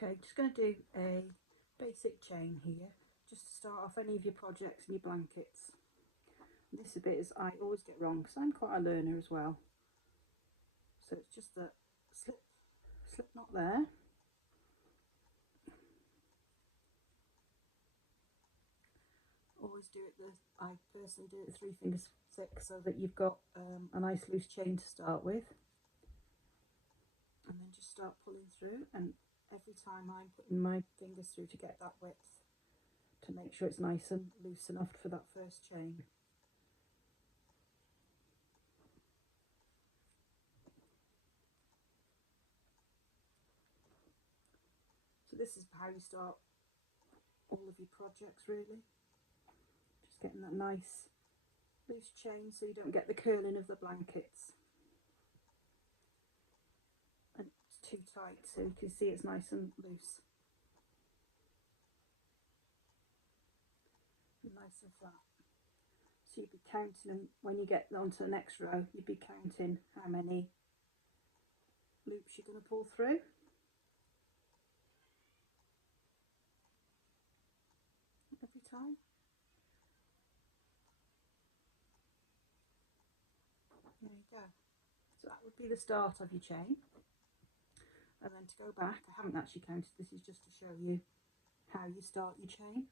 Okay, just going to do a basic chain here, just to start off any of your projects and your blankets. This bit is I always get wrong because I'm quite a learner as well. So it's just the slip knot there. Always do it I personally do it 3 fingers thick so that you've got a nice loose chain to start with. And then just start pulling through, and every time I'm putting my fingers through to get that width, to make sure it's nice and loose enough for that first chain. So this is how you start all of your projects really. Just getting that nice loose chain so you don't get the curling of the blankets. And it's too tight, so you can see it's nice and loose. Nice and flat. So you'd be counting, and when you get onto the next row, you'd be counting how many loops you're going to pull through. Every time. There you go. So that would be the start of your chain. And then to go back, I haven't actually counted, this is just to show you how you start your chain.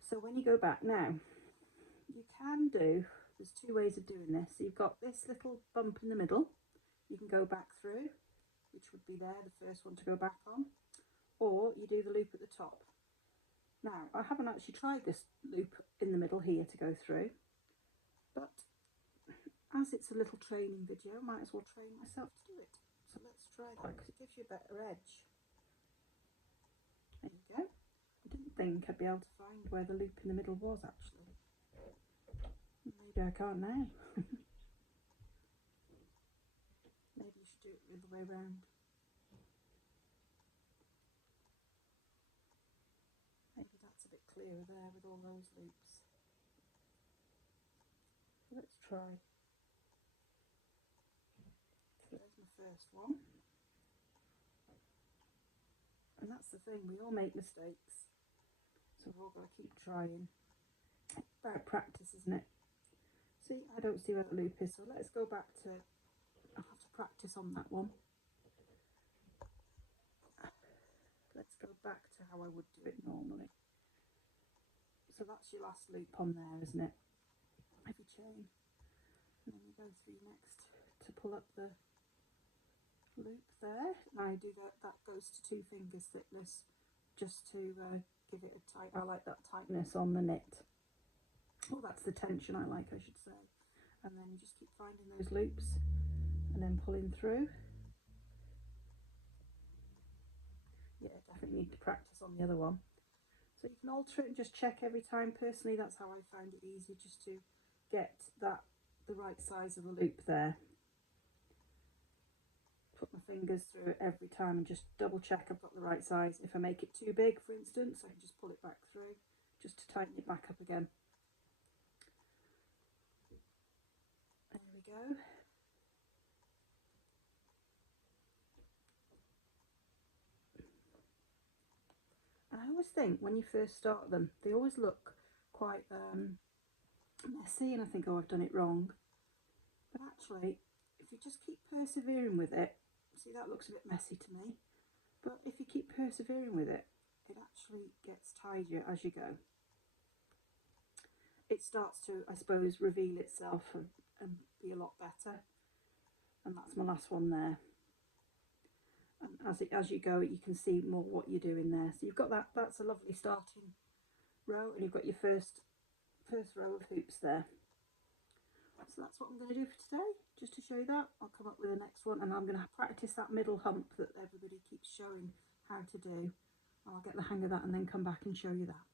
So when you go back now, you can do, there's 2 ways of doing this. So you've got this little bump in the middle, you can go back through, which would be there, the first one to go back on, or you do the loop at the top. Now, I haven't actually tried this loop in the middle here to go through, but as it's a little training video, I might as well train myself to do it. So let's try that, because it gives you a better edge. There you go. I didn't think I'd be able to find where the loop in the middle was actually. Maybe I can't now. Maybe you should do it the other way around. Maybe that's a bit clearer there with all those loops. Let's try. So there's my first one. And that's the thing, we all make mistakes. So we've all got to keep trying. It's about practice, isn't it? See, I don't see where the loop is, so let's go back to, I'll have to practice on that one. Let's go back to how I would do it normally. So that's your last loop on there, isn't it? Every chain. And then you go through next to pull up the loop there. Now I do that goes to 2 fingers thickness, just to give it a tight, I like that tightness on the knit. Oh, that's the tension I like, I should say. And then you just keep finding those loops and then pulling through. Yeah, definitely need to practice on the other one. So you can alter it and just check every time. Personally, that's how I find it easy, just to get the right size of the loop there. Put my fingers through it every time and just double check I've got the right size. If I make it too big, for instance, I can just pull it back through just to tighten it back up again. There we go. And I always think when you first start them, they always look quite messy, and I think, oh, I've done it wrong. But actually, if you just keep persevering with it, see, that looks a bit messy to me, but if you keep persevering with it, it actually gets tidier as you go. It starts to, I suppose, reveal itself and be a lot better. And that's my last one there. And as you go, you can see more what you're doing there. So you've got that's a lovely starting row, and you've got your first row of hoops there. So that's what I'm going to do for today, just to show you that. I'll come up with the next one, and I'm going to practice that middle hump that everybody keeps showing how to do. I'll get the hang of that and then come back and show you that.